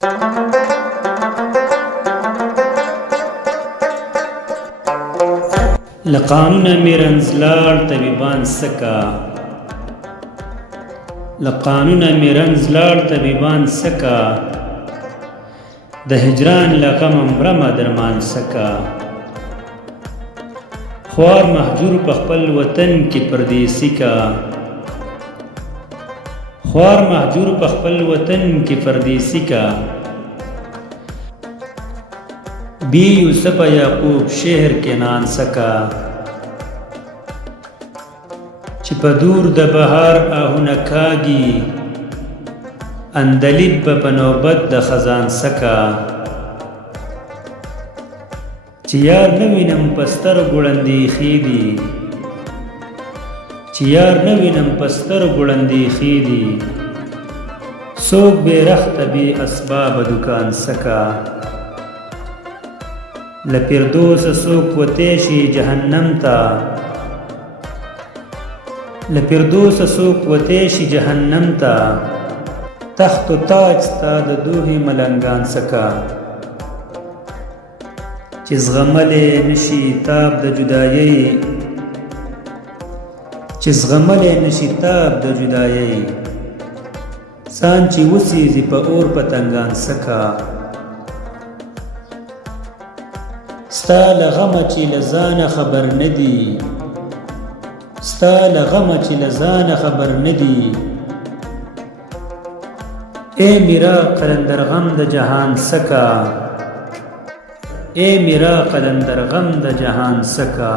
لقانونه مې رنځلاړ طبیبان سکه، لقانونه مې رنځلاړ طبیبان سکه، د هجران له غمه مرمه درمان سکه. خوار محجور په خپل وطن کې پردیسي کا، خوار محجور په خپل وطن کې پردیسي کا. بی یوسف یعقوب شهر کې نان سکا، چې په دور د بهار آهونه کاږي، اندلیب به په نوبت د خزان سکا. چې یار نه وینم په سترګو ړندېښې دي، چې یار نه وینم په سترګو ړندېښې دي، څوک بې رخته بې اسبابه دوکان سکا. له فردوسه څوک وتی شي جهنم ته، له فردوسه څوک وتی شي جهنم ته، تخت و تاج ستا د دوحې ملنګان سکه. چې زغملی نشي تاب د جدایۍ، چې زغملی نشي تاب د جدایۍ، سان چې وسیزي په اور پتنګان سکه. ستا له غمه چې له ځانه خبر نه دي، ستا له غمه چې له ځانه خبر نه دي، ای میرا قلندر غم د جهان سکه، ای میرا قلندر غم د جهان سکه.